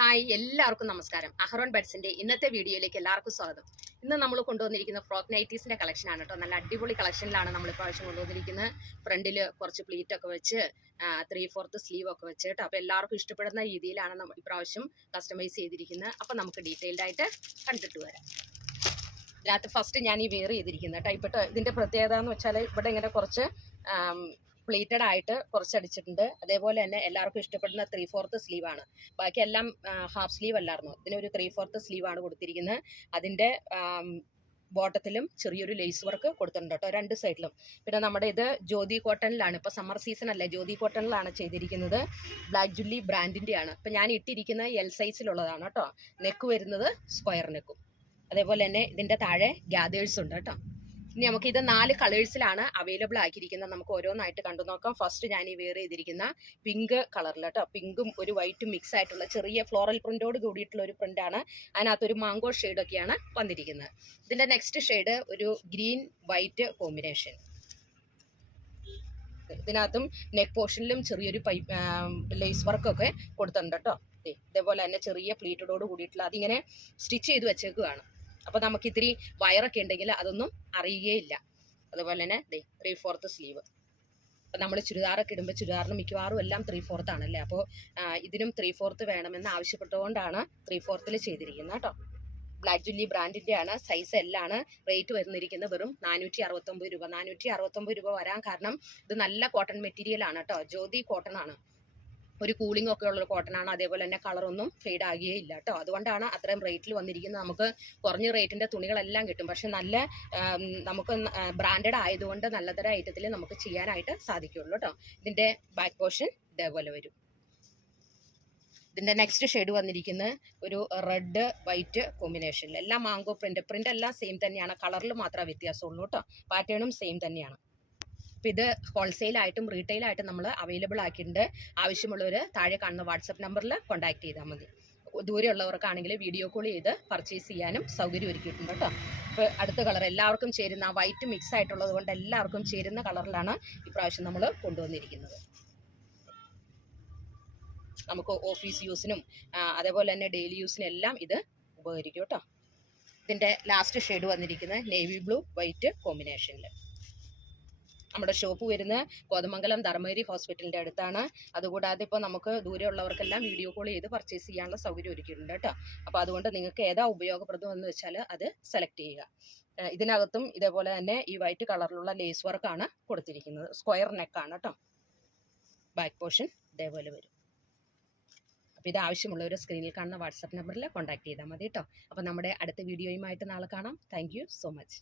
Hi, എല്ലാവർക്കും നമസ്കാരം. അഹ്റോൺ ബഡ്സിന്റെ ഇന്നത്തെ വീഡിയോയിലേക്ക് എല്ലാവർക്കും സ്വാഗതം. ഇന്ന് നമ്മൾ കൊണ്ടുവന്നിരിക്കുന്ന ഫ്രോക്ക് നൈറ്റീസിന്റെ കളക്ഷനാണ് കേട്ടോ. നല്ല അടിപൊളി കളക്ഷനിലാണ് നമ്മൾ ഇപ്രാവശ്യം കൊണ്ടുവന്നിരിക്കുന്നത്. ഫ്രണ്ടിൽ കുറച്ച് പ്ലീറ്റ് ഒക്കെ വെച്ച് 3/4 സ്ലീവ് ഒക്കെ വെച്ച് കേട്ടോ. അപ്പോൾ എല്ലാവർക്കും ഇഷ്ടപ്പെടുന്ന രീതിയിലാണ് നമ്മൾ ഇപ്രാവശ്യം കസ്റ്റമൈസ് ചെയ്തിരിക്കുന്നത്. അപ്പോൾ നമുക്ക് ഡീറ്റെയിൽഡ് ആയിട്ട് കണ്ടിട്ട് വരാം. ഇതിനകത്ത് ഫസ്റ്റ് ഞാൻ ഈ വെയർ ചെയ്തിരിക്കുന്നത് കേട്ടോ. ഇപ്പോൾ ഇതിന്റെ പ്രത്യേകത എന്ന് വെച്ചാൽ ഇവിടെ ഇങ്ങനെ കുറച്ച് പ്ലേറ്റഡ് ആയിട്ട് കുറച്ച് അടിച്ചിട്ടുണ്ട്. അതേപോലെ തന്നെ എല്ലാവർക്കും ഇഷ്ടപ്പെടുന്ന 3/4 സ്ലീവാണ്. ബാക്കി എല്ലാം ഹാഫ് സ്ലീവ് അല്ലായിരുന്നു. ഇതിനൊരു 3/4 സ്ലീവാണ് കൊടുത്തിരിക്കുന്നത്. അതിൻ്റെ ബോട്ടത്തിലും ചെറിയൊരു ലേസ് വർക്ക് കൊടുത്തിട്ടുണ്ട് കേട്ടോ, രണ്ട് സൈഡിലും. പിന്നെ നമ്മുടെ ഇത് ജ്യോതി കോട്ടണിലാണ്. ഇപ്പോൾ സമ്മർ സീസൺ അല്ലേ, ജ്യോതി കോട്ടണിലാണ് ചെയ്തിരിക്കുന്നത്. ബ്ലാക്ക് ജുല്ലി ബ്രാൻഡിൻ്റെയാണ്. ഇപ്പം ഞാൻ ഇട്ടിരിക്കുന്ന എൽ സൈസിലുള്ളതാണ് കേട്ടോ. നെക്ക് വരുന്നത് സ്ക്വയർ നെക്കും. അതേപോലെ തന്നെ ഇതിൻ്റെ താഴെ ഗ്യാദേഴ്സ് ഉണ്ട് കേട്ടോ. ഇനി നമുക്ക് ഇത് 4 കളേഴ്സിലാണ് അവൈലബിൾ ആക്കിയിരിക്കുന്നത്. നമുക്ക് ഓരോന്നായിട്ട് കണ്ടു നോക്കാം. ഫസ്റ്റ് ഞാൻ ഈ വെയർ ചെയ്തിരിക്കുന്ന പിങ്ക് കളറിൽ കേട്ടോ. പിങ്കും ഒരു വൈറ്റും മിക്സ് ആയിട്ടുള്ള ചെറിയ ഫ്ലോറൽ പ്രിന്റോട് കൂടിയിട്ടുള്ള ഒരു പ്രിന്റാണ്. അതിനകത്തൊരു മാംഗോ ഷെയ്ഡൊക്കെയാണ് വന്നിരിക്കുന്നത്. ഇതിന്റെ നെക്സ്റ്റ് ഷെയ്ഡ് ഒരു ഗ്രീൻ വൈറ്റ് കോമ്പിനേഷൻ. ഇതിനകത്തും നെക്ക് പോർഷനിലും ചെറിയൊരു ലേസ് വർക്കൊക്കെ കൊടുത്തിട്ടുണ്ട് കേട്ടോ. ഇതേപോലെ തന്നെ ചെറിയ പ്ലീറ്റഡോട് കൂടിയിട്ടുള്ള അതിങ്ങനെ സ്റ്റിച്ച് ചെയ്ത് വെച്ചേക്കുകയാണ്. അപ്പോൾ നമുക്ക് ഇത്തിരി വയറൊക്കെ ഉണ്ടെങ്കിൽ അതൊന്നും അറിയുകയില്ല. അതുപോലെ തന്നെ 3/4 സ്ലീവ്. അപ്പം നമ്മൾ ചുരിദാറൊക്കെ ഇടുമ്പോൾ ചുരിദാറിന് മിക്കവാറും എല്ലാം 3/4 ആണല്ലേ. അപ്പോൾ ഇതിനും 3/4 വേണമെന്ന് ആവശ്യപ്പെട്ടുകൊണ്ടാണ് 3/4 ചെയ്തിരിക്കുന്നത് കേട്ടോ. ബ്ലാക്ക് ജുല്ലി ബ്രാൻഡിൻ്റെയാണ്. സൈസ് എല്ലാണ്. റേറ്റ് വരുന്നിരിക്കുന്നത് വെറും 469 രൂപ. 469 രൂപ വരാൻ കാരണം ഇത് നല്ല കോട്ടൺ മെറ്റീരിയൽ ആണ് കേട്ടോ. ജ്യോതി കോട്ടൺ ആണ്. ഒരു കൂളിംഗ് ഒക്കെ ഉള്ള കോട്ടൺ ആണ്. അതേപോലെ തന്നെ കളറൊന്നും ഫെയ്ഡ് ആകുകയില്ല കേട്ടോ. അതുകൊണ്ടാണ് അത്രയും റേറ്റിൽ വന്നിരിക്കുന്നത്. നമുക്ക് കുറഞ്ഞ റേറ്റിന്റെ തുണികളെല്ലാം കിട്ടും. പക്ഷെ നല്ല നമുക്ക് ബ്രാൻഡഡ് ആയതുകൊണ്ട് നല്ലതരം ഐറ്റത്തിൽ നമുക്ക് ചെയ്യാനായിട്ട് സാധിക്കുള്ളൂ കേട്ടോ. ഇതിന്റെ ബാക്ക് പോർഷൻ ഇതേപോലെ വരും. ഇതിന്റെ നെക്സ്റ്റ് ഷെയ്ഡ് വന്നിരിക്കുന്നത് ഒരു റെഡ് വൈറ്റ് കോമ്പിനേഷനിൽ. എല്ലാം മാംഗോ പ്രിന്റ് എല്ലാം സെയിം തന്നെയാണ്. കളറിൽ മാത്രമേ വ്യത്യാസമുള്ളൂ കേട്ടോ. പാറ്റേണും സെയിം തന്നെയാണ്. അപ്പോൾ ഇത് ഹോൾസെയിലായിട്ടും റീറ്റെയിലായിട്ടും നമ്മൾ അവൈലബിൾ ആക്കിയിട്ടുണ്ട്. ആവശ്യമുള്ളവർ താഴെ കാണുന്ന വാട്സപ്പ് നമ്പറിൽ കോൺടാക്ട് ചെയ്താൽ മതി. ദൂരെയുള്ളവർക്കാണെങ്കിൽ വീഡിയോ കോൾ ചെയ്ത് പർച്ചേസ് ചെയ്യാനും സൗകര്യം ഒരുക്കിയിട്ടുണ്ട് കേട്ടോ. ഇപ്പോൾ അടുത്ത കളർ എല്ലാവർക്കും ചേരുന്ന വൈറ്റ് മിക്സ് ആയിട്ടുള്ളത് കൊണ്ട് എല്ലാവർക്കും ചേരുന്ന കളറിലാണ് ഇപ്രാവശ്യം നമ്മൾ കൊണ്ടുവന്നിരിക്കുന്നത്. നമുക്ക് ഓഫീസ് യൂസിനും അതേപോലെ തന്നെ ഡെയിലി യൂസിനും എല്ലാം ഇത് ഉപകരിക്കും കേട്ടോ. ഇതിൻ്റെ ലാസ്റ്റ് ഷെയ്ഡ് വന്നിരിക്കുന്നത് നേവി ബ്ലൂ വൈറ്റ് കോമ്പിനേഷനിൽ. നമ്മുടെ ഷോപ്പ് വരുന്നത് കോതമംഗലം ധർമ്മേരി ഹോസ്പിറ്റലിൻ്റെ അടുത്താണ്. അതുകൂടാതെ ഇപ്പോൾ നമുക്ക് ദൂരെയുള്ളവർക്കെല്ലാം വീഡിയോ കോൾ ചെയ്ത് പർച്ചേസ് ചെയ്യാനുള്ള സൗകര്യം ഒരുക്കിയിട്ടുണ്ട് കേട്ടോ. അപ്പോൾ അതുകൊണ്ട് നിങ്ങൾക്ക് ഏതാ ഉപയോഗപ്രദമെന്ന് വെച്ചാൽ അത് സെലക്ട് ചെയ്യുക. ഇതിനകത്തും ഇതേപോലെ തന്നെ ഈ വൈറ്റ് കളറിലുള്ള ലേസ് വർക്കാണ് കൊടുത്തിരിക്കുന്നത്. സ്ക്വയർ നെക്കാണ് കേട്ടോ. ബാക്ക് പോർഷൻ ഇതേപോലെ വരും. അപ്പോൾ ഇത് ആവശ്യമുള്ളവർ സ്ക്രീനിൽ കാണുന്ന വാട്സാപ്പ് നമ്പറിൽ കോൺടാക്ട് ചെയ്താൽ മതി കേട്ടോ. അപ്പോൾ നമ്മുടെ അടുത്ത വീഡിയോയുമായിട്ട് നാളെ കാണാം. Thank you so much.